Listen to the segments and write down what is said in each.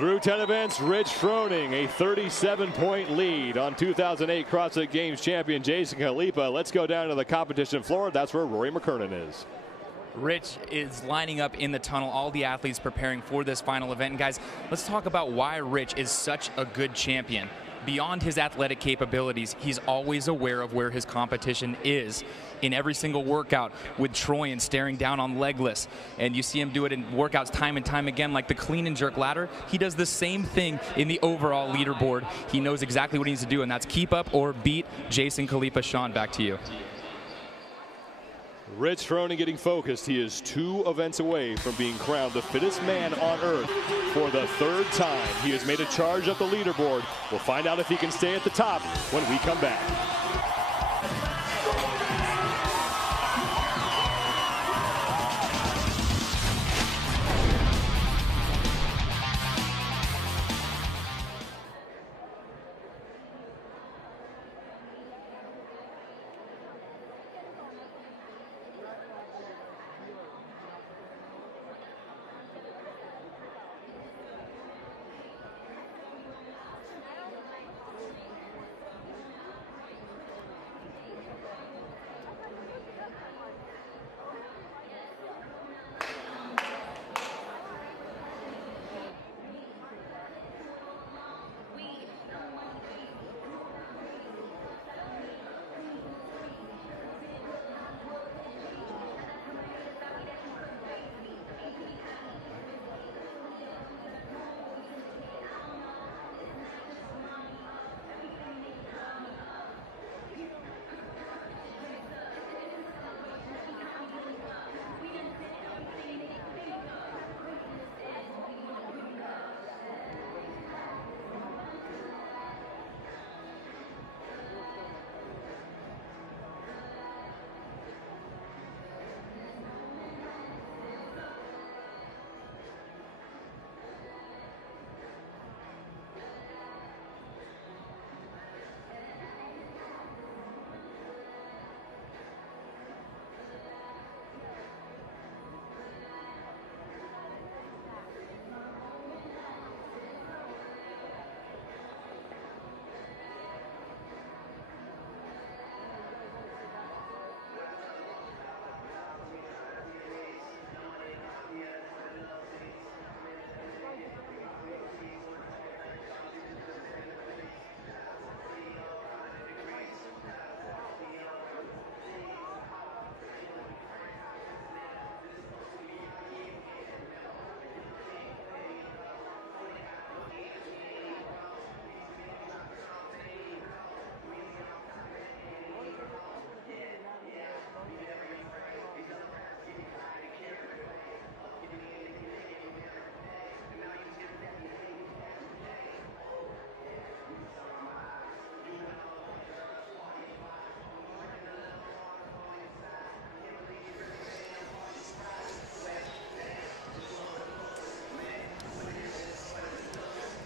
Through 10 events, Rich Froning, a 37-point lead on 2008 CrossFit Games champion Jason Khalipa. Let's go down to the competition floor. That's where Rory McKernan is. Rich is lining up in the tunnel, all the athletes preparing for this final event. And guys, let's talk about why Rich is such a good champion. Beyond his athletic capabilities, he's always aware of where his competition is. In every single workout with Troyan staring down on legless, and you see him do it in workouts time and time again, like the clean and jerk ladder. He does the same thing in the overall leaderboard. He knows exactly what he needs to do, and that's keep up or beat Jason Khalipa. Sean, back to you. Rich Froning getting focused. He is 2 events away from being crowned the fittest man on earth for the 3rd time. He has made a charge up the leaderboard. We'll find out if he can stay at the top when we come back.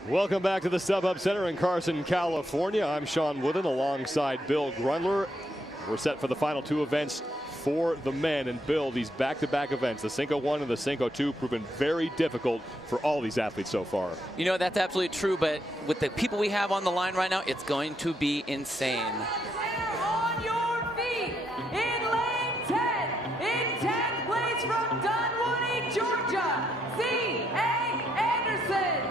Welcome back to the StubHub Center in Carson, California. I'm Sean Wooden alongside Bill Grundler. We're set for the final 2 events for the men. And Bill, these back-to-back events, the Cinco 1 and the Cinco 2, proven very difficult for all these athletes so far. You know, that's absolutely true, but with the people we have on the line right now, it's going to be insane. On your feet, in lane 10, in 10th place from Dunwoody, Georgia, C.A. Anderson.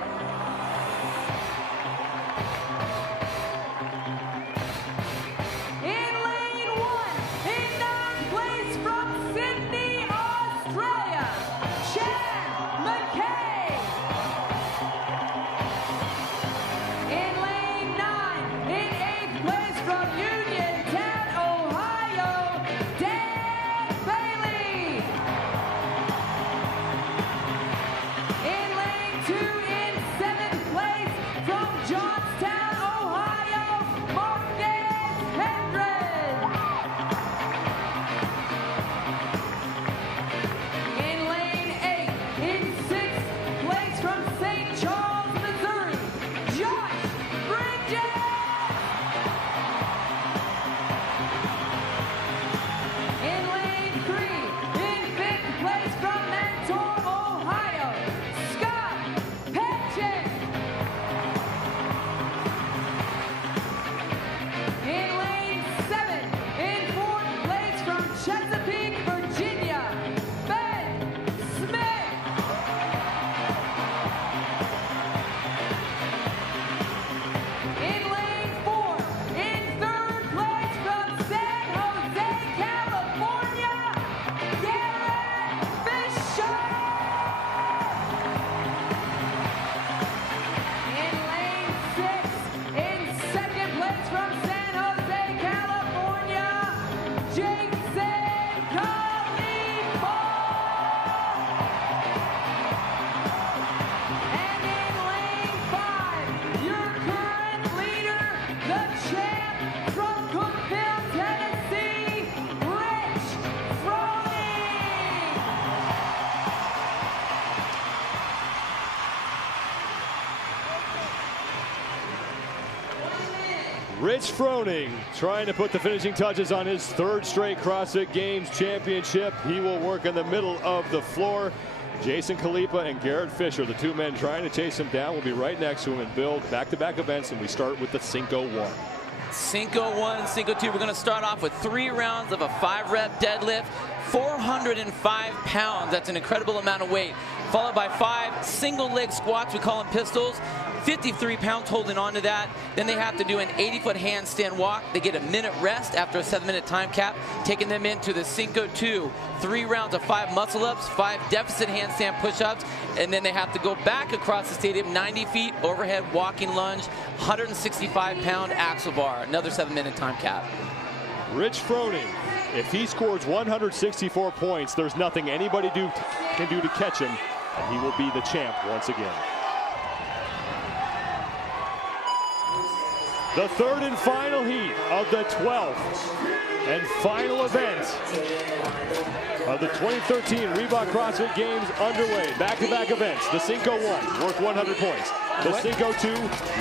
Rich Froning trying to put the finishing touches on his third straight CrossFit Games championship. He will work in the middle of the floor. Jason Khalipa and Garrett Fisher, the two men trying to chase him down, will be right next to him and build back-to-back events, and we start with the Cinco 1. Cinco 1 and Cinco 2. We're going to start off with 3 rounds of a 5-rep deadlift, 405 pounds. That's an incredible amount of weight. Followed by 5 single-leg squats. We call them pistols. 53 pounds holding on to that. Then they have to do an 80-foot handstand walk. They get a minute rest after a 7-minute time cap, taking them into the Cinco 2. 3 rounds of 5 muscle-ups, 5 deficit handstand push-ups, and then they have to go back across the stadium 90 feet, overhead walking lunge, 165-pound axle bar. Another 7-minute time cap. Rich Froning, if he scores 164 points, there's nothing anybody can do to catch him, and he will be the champ once again. The third and final heat of the 12th and final event of the 2013 Reebok CrossFit Games underway. Back-to-back events. The Cinco 1 worth 100 points. The Cinco 2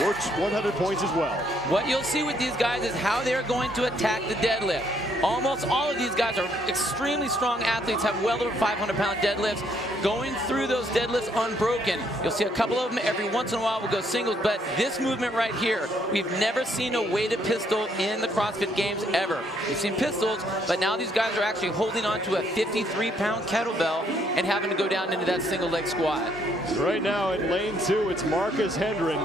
worth 100 points as well. What you'll see with these guys is how they're going to attack the deadlift. Almost all of these guys are extremely strong athletes, have well over 500-pound deadlifts, going through those deadlifts unbroken. You'll see a couple of them every once in a while will go singles, but this movement right here, we've never seen a weighted pistol in the CrossFit Games ever. We've seen pistols, but now these guys are actually holding on to a 53-pound kettlebell and having to go down into that single leg squat. Right now in lane 2, it's Marcus Hendren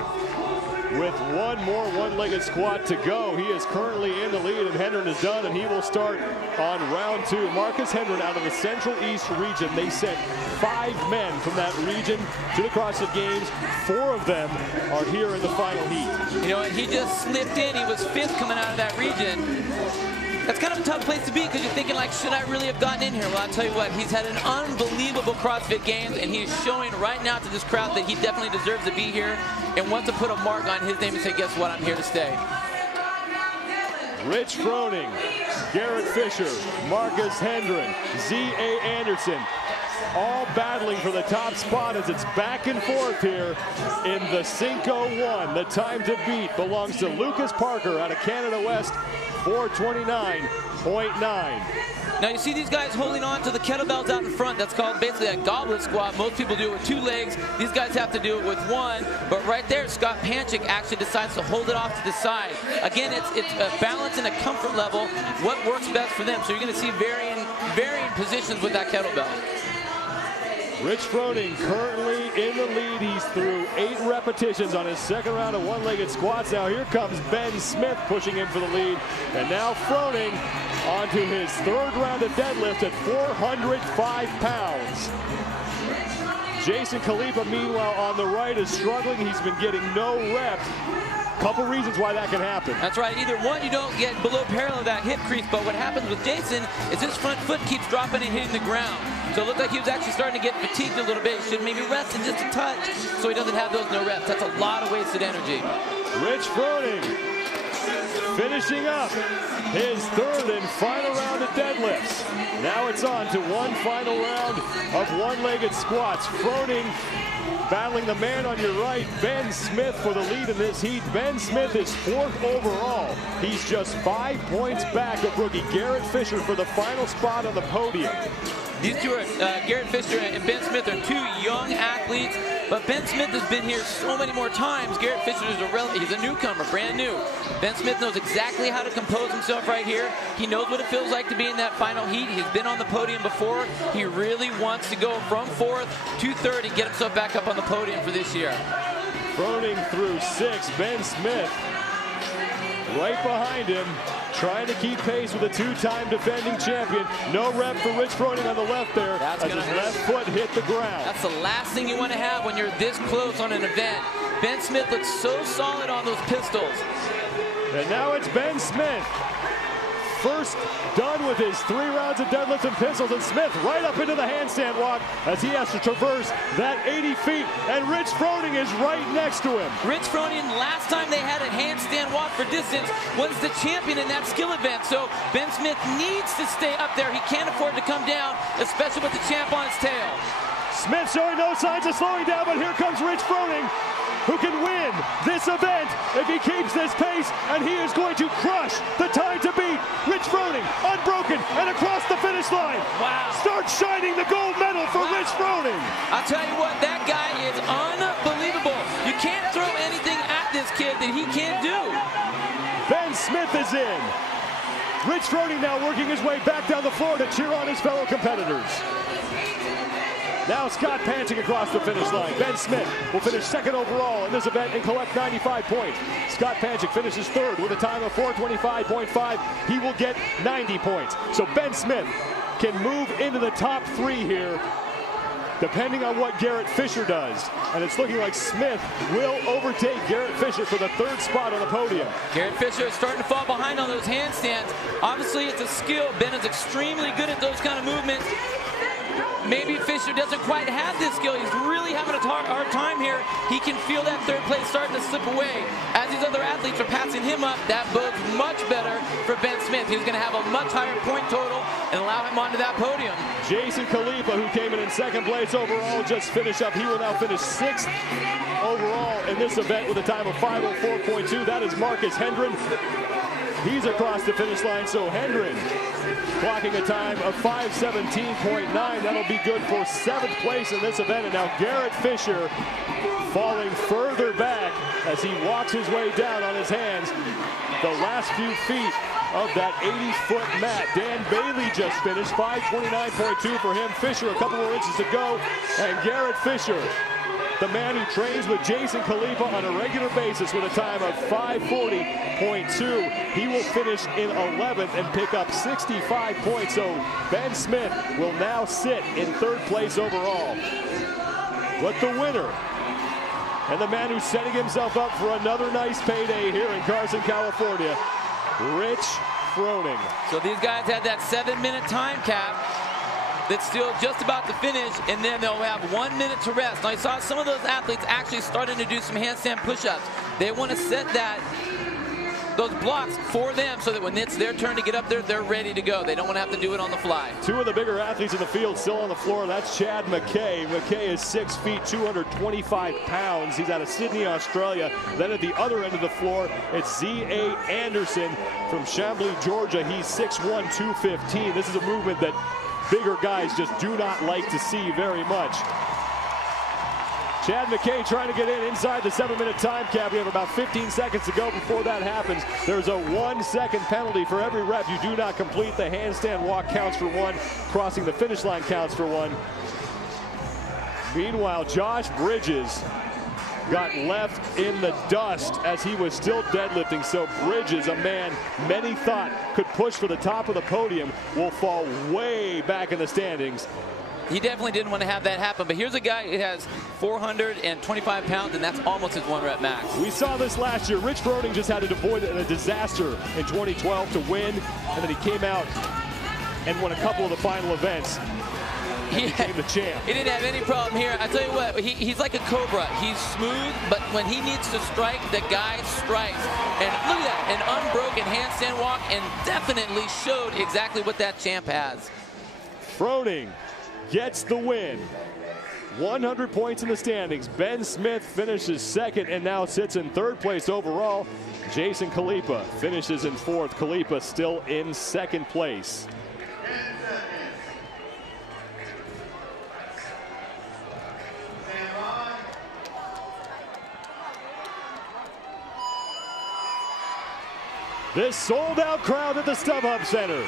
with one more one-legged squat to go. He is currently in the lead, and Hendren is done, and he will start on round 2. Marcus Hendren out of the Central East region. They sent 5 men from that region to the CrossFit Games. 4 of them are here in the final heat. You know, and he just slipped in. He was 5th coming out of that region. That's kind of a tough place to be because you're thinking, like, should I really have gotten in here? Well, I'll tell you what, he's had an unbelievable CrossFit Games, and he's showing right now to this crowd that he definitely deserves to be here and wants to put a mark on his name and say, guess what, I'm here to stay. Rich Froning, Garrett Fisher, Marcus Hendren, Z.A. Anderson, all battling for the top spot as it's back and forth here in the Cinco 1. The time to beat belongs to Lucas Parker out of Canada West, 429.9. Now you see these guys holding on to the kettlebells out in front. That's called basically a goblet squat. Most people do it with 2 legs. These guys have to do it with 1. But right there, Scott Panchik actually decides to hold it off to the side. Again, it's a balance and a comfort level. What works best for them? So you're going to see varying positions with that kettlebell. Rich Froning currently in the lead. He's through 8 repetitions on his second round of one-legged squats. Now here comes Ben Smith pushing him for the lead. And now Froning onto his 3rd round of deadlift at 405 pounds. Jason Khalipa, meanwhile, on the right is struggling. He's been getting no reps. Couple reasons why that can happen. That's right. Either one, you don't get below parallel of that hip crease, but what happens with Jason is his front foot keeps dropping and hitting the ground. So it looked like he was actually starting to get fatigued a little bit. He should maybe rest in just a touch so he doesn't have those no reps. That's a lot of wasted energy. Rich Froning finishing up his 3rd and final round of deadlifts. Now it's on to one final round of one-legged squats. Froning battling the man on your right, Ben Smith, for the lead in this heat. Ben Smith is 4th overall. He's just 5 points back of rookie Garrett Fisher for the final spot on the podium. These two are, Garrett Fisher and Ben Smith, are 2 young athletes, but Ben Smith has been here so many more times. Garrett Fisher is he's a newcomer, brand new. Ben Smith knows exactly how to compose himself right here. He knows what it feels like to be in that final heat. He's been on the podium before. He really wants to go from 4th to 3rd and get himself back up on the podium for this year. Froning through 6, Ben Smith right behind him, trying to keep pace with a 2-time defending champion. No rep for Rich Froning on the left there. That's as his left foot hit the ground. That's the last thing you want to have when you're this close on an event. Ben Smith looks so solid on those pistols. And now it's Ben Smith. First done with his 3 rounds of deadlifts and pistols, and Smith right up into the handstand walk as he has to traverse that 80 feet, and Rich Froning is right next to him. Rich Froning, last time they had a handstand walk for distance, was the champion in that skill event, so Ben Smith needs to stay up there. He can't afford to come down, especially with the champ on his tail. Smith showing no signs of slowing down, but here comes Rich Froning. who can win this event if he keeps this pace, and he is going to crush the time to beat. Rich Froning, unbroken, and across the finish line. Wow. Starts shining the gold medal for Rich Froning. I'll tell you what, that guy is unbelievable. You can't throw anything at this kid that he can't do. Ben Smith is in. Rich Froning now working his way back down the floor to cheer on his fellow competitors. Now Scott Panchik across the finish line. Ben Smith will finish second overall in this event and collect 95 points. Scott Panchik finishes third with a time of 425.5. He will get 90 points. So Ben Smith can move into the top 3 here, depending on what Garrett Fisher does. And it's looking like Smith will overtake Garrett Fisher for the 3rd spot on the podium. Garrett Fisher is starting to fall behind on those handstands. Obviously, it's a skill. Ben is extremely good at those kind of movements. Maybe Fisher doesn't quite have this skill. He's really having a hard time here. He can feel that 3rd place starting to slip away. As these other athletes are passing him up, that bodes much better for Ben Smith. He's going to have a much higher point total and allow him onto that podium. Jason Khalifa, who came in 2nd place overall, just finished up. He will now finish 6th overall in this event with a time of 5:04.2. That is Marcus Hendren. He's across the finish line, so Hendren clocking a time of 5:17.9. That'll be good for 7th place in this event. And now Garrett Fisher falling further back as he walks his way down on his hands the last few feet of that 80-foot mat. Dan Bailey just finished, 5:29.2 for him. Fisher a couple more inches to go, and Garrett Fisher, the man who trains with Jason Khalifa on a regular basis with a time of 5:40.2. He will finish in 11th and pick up 65 points. So Ben Smith will now sit in 3rd place overall. But the winner, and the man who's setting himself up for another nice payday here in Carson, California, Rich Froning. So these guys had that 7-minute time cap that's still just about to finish, and then they'll have 1 minute to rest. Now, I saw some of those athletes actually starting to do some handstand push-ups. They want to set those blocks for them so that when it's their turn to get up there, they're ready to go. They don't want to have to do it on the fly. 2 of the bigger athletes in the field still on the floor. That's Chad McKay. McKay is 6 feet, 225 pounds. He's out of Sydney, Australia. Then at the other end of the floor, it's Z.A. Anderson from Chambly, Georgia. He's 6'1", 215. This is a movement that bigger guys just do not like to see very much. Chad McKay trying to get inside the 7-minute time cap. We have about 15 seconds to go before that happens. There's a 1-second penalty for every rep you do not complete. The handstand walk counts for 1. Crossing the finish line counts for 1. Meanwhile, Josh Bridges got left in the dust as he was still deadlifting. So Bridges, a man many thought could push for the top of the podium, will fall way back in the standings. He definitely didn't want to have that happen, but here's a guy who has 425 pounds, and that's almost his 1 rep max. We saw this last year. Rich Froning just had to avoid a disaster in 2012 to win, and then he came out and won a couple of the final events. He became the champ. He didn't have any problem here. I tell you what, he's like a cobra. He's smooth, but when he needs to strike, the guy strikes. And look at that, an unbroken handstand walk, and definitely showed exactly what that champ has. Froning gets the win. 100 points in the standings. Ben Smith finishes 2nd and now sits in 3rd place overall. Jason Khalifa finishes in 4th. Khalifa still in 2nd place. This sold-out crowd at the StubHub Center,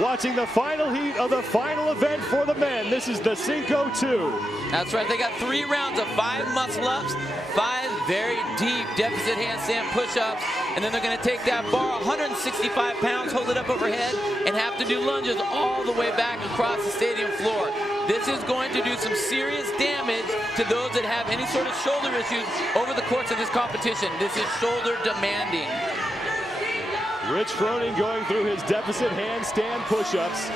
watching the final heat of the final event for the men. This is the Cinco 2. That's right. They got 3 rounds of 5 muscle-ups, 5 very deep deficit handstand push-ups, and then they're going to take that bar 165 pounds, hold it up overhead, and have to do lunges all the way back across the stadium floor. This is going to do some serious damage to those that have any sort of shoulder issues over the course of this competition. This is shoulder demanding. Rich Froning going through his deficit handstand push-ups.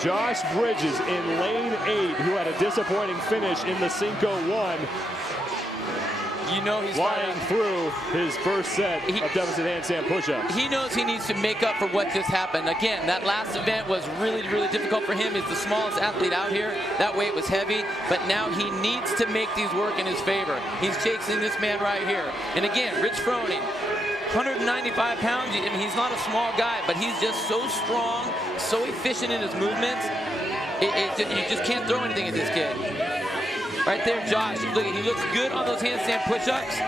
Josh Bridges in lane 8, who had a disappointing finish in the Cinco 1. You know he's flying through his first set of deficit handstand push-ups. He knows he needs to make up for what just happened. Again, that last event was really, really difficult for him. He's the smallest athlete out here. That weight was heavy, but now he needs to make these work in his favor. He's chasing this man right here. And again, Rich Froning, 195 pounds. I mean, he's not a small guy, but he's just so strong, so efficient in his movements. You just can't throw anything at this kid. Right there, Josh. Look, he looks good on those handstand push-ups.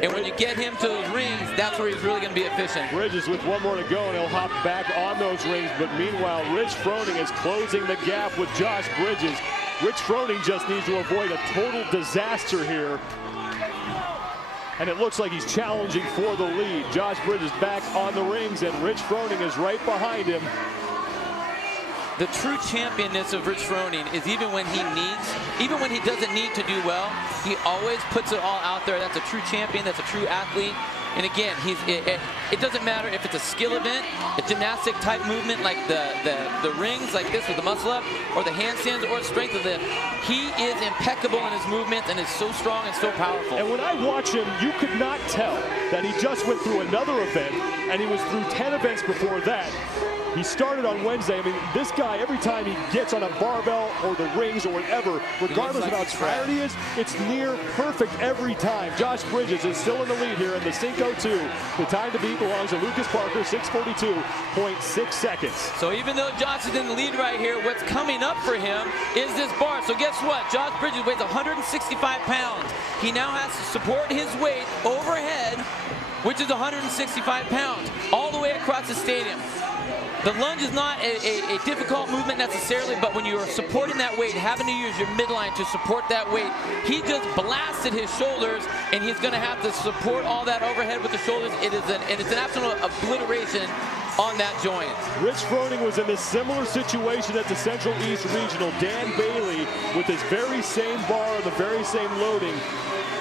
And when you get him to those rings, that's where he's really going to be efficient. Bridges with one more to go, and he'll hop back on those rings. But meanwhile, Rich Froning is closing the gap with Josh Bridges. Rich Froning just needs to avoid a total disaster here. And it looks like he's challenging for the lead. Josh Bridges back on the rings, and Rich Froning is right behind him. The true championness of Rich Froning is even when he doesn't need to do well, he always puts it all out there. That's a true champion, that's a true athlete. And again, it doesn't matter if it's a skill event, a gymnastic type movement like the rings like this with the muscle up, or the handstands, or strength of lift. He is impeccable in his movements and is so strong and so powerful. And when I watch him, you could not tell that he just went through another event, and he was through 10 events before that. He started on Wednesday. I mean, this guy, every time he gets on a barbell or the rings or whatever, regardless of how tired he is, it's near perfect every time. Josh Bridges is still in the lead here in the Cinco 2. The time to beat belongs to Lucas Parker, 6:42.6 seconds. So even though Josh is in the lead right here, what's coming up for him is this bar. So guess what? Josh Bridges weighs 165 pounds. He now has to support his weight overhead, which is 165 pounds, all the way across the stadium. The lunge is not a difficult movement necessarily, but when you are supporting that weight, having to use your midline to support that weight, he just blasted his shoulders, and he's going to have to support all that overhead with the shoulders. It's an absolute obliteration on that joint. Rich Froning was in a similar situation at the Central East Regional. Dan Bailey, with his very same bar, the very same loading,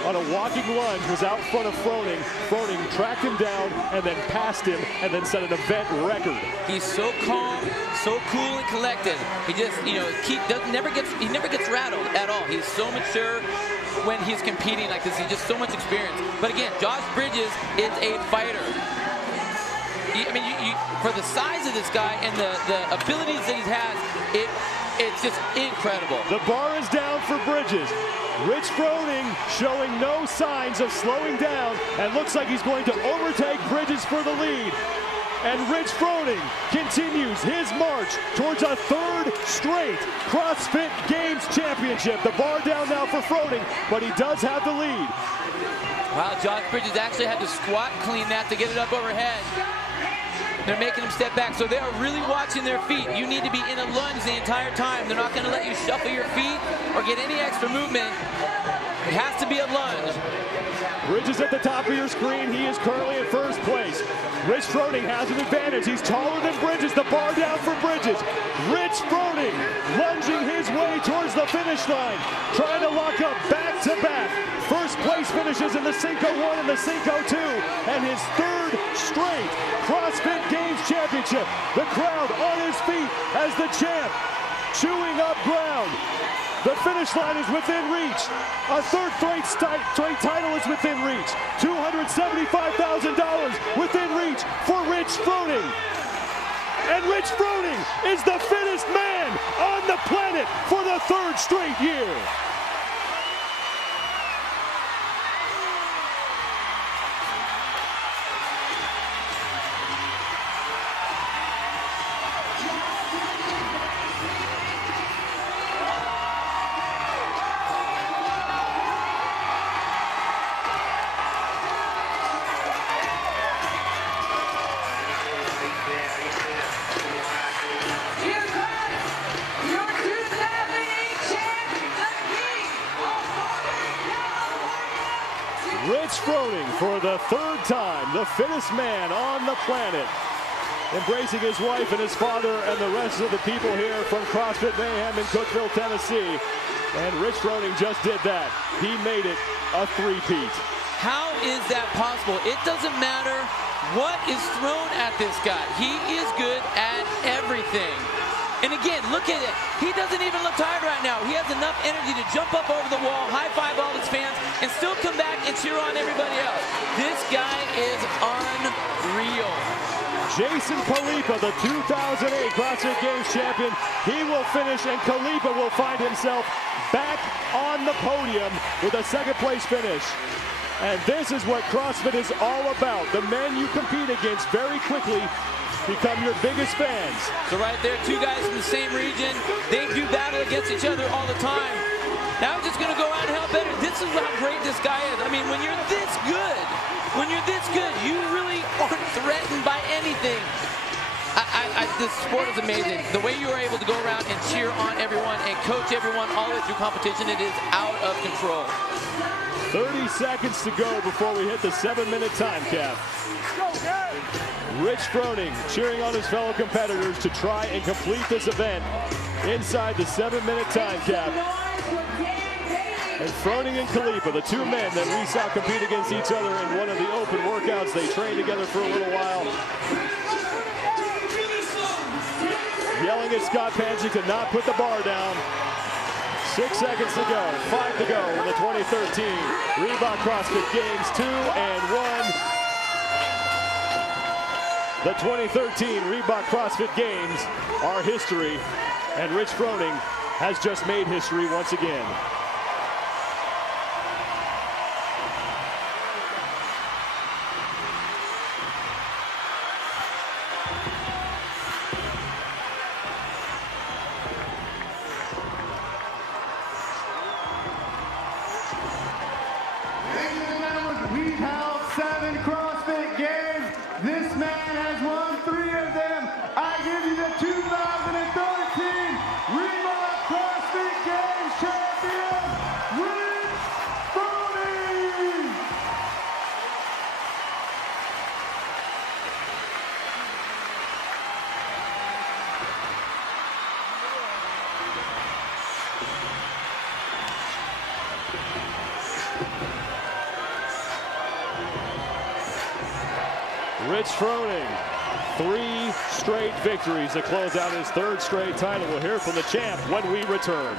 on a walking lunge, was out front of Froning. Froning tracked him down and then passed him and then set an event record. He's so calm, so cool and collected. He just, he never gets rattled at all. He's so mature when he's competing like this. He's just so much experience. But again, Josh Bridges is a fighter. I mean, for the size of this guy and the abilities that he has, it's just incredible. The bar is down for Bridges. Rich Froning showing no signs of slowing down, and looks like he's going to overtake Bridges for the lead. And Rich Froning continues his march towards a third straight CrossFit Games championship. The bar down now for Froning, but he does have the lead. Wow, Josh Bridges actually had to squat clean that to get it up overhead. They're making him step back, so they are really watching their feet. You need to be in a lunge the entire time. They're not going to let you shuffle your feet or get any extra movement. It has to be a lunge. Bridges at the top of your screen. He is currently in first place. Rich Froning has an advantage. He's taller than Bridges. The bar down for Bridges. Rich Froning lunging his way towards the finish line, trying to lock up back-to-back first place finishes in the Cinco 1 and the Cinco 2, and his third straight CrossFit Games championship. The crowd on his feet as the champ chewing up ground. The finish line is within reach. A third straight title is within reach. $275,000 within reach for Rich Froning. And Rich Froning is the fittest man on the planet for the third straight year. Rich Froning, for the third time, the fittest man on the planet, embracing his wife and his father and the rest of the people here from CrossFit Mayhem in Cookeville, Tennessee. And Rich Froning just did that. He made it a three-peat. How is that possible? It doesn't matter what is thrown at this guy. He is good at everything. And again, look at it. He doesn't even look tired right now. He has enough energy to jump up over the wall, high-five all his fans, and still come back Khalipa, the 2008 CrossFit Games champion. He will finish, and Khalipa will find himself back on the podium with a second-place finish. And this is what CrossFit is all about. The men you compete against very quickly become your biggest fans. So right there, two guys from the same region. They do battle against each other all the time. Now I'm just going to go out and help better. This is how great this guy is. I mean, when you're this good, you really aren't threatened by anything. This sport is amazing. The way you are able to go around and cheer on everyone and coach everyone all the way through competition, it is out of control. 30 seconds to go before we hit the 7-minute time cap. Rich Froning cheering on his fellow competitors to try and complete this event inside the 7-minute time cap. And Froning and Khalipa, the two men that we saw compete against each other in one of the open workouts. They trained together for a little while. Yelling at Scott Panchik to not put the bar down. 6 seconds to go, 5 to go in the 2013 Reebok CrossFit Games 2 and 1. The 2013 Reebok CrossFit Games are history, and Rich Froning has just made history once again. We've held 7 CrossFit Games. This man has won 3 of them. I give you the 2013 Reebok CrossFit Games champion, Rich Froning. Rich Froning, 3 straight victories to close out his 3rd straight title. We'll hear from the champ when we return.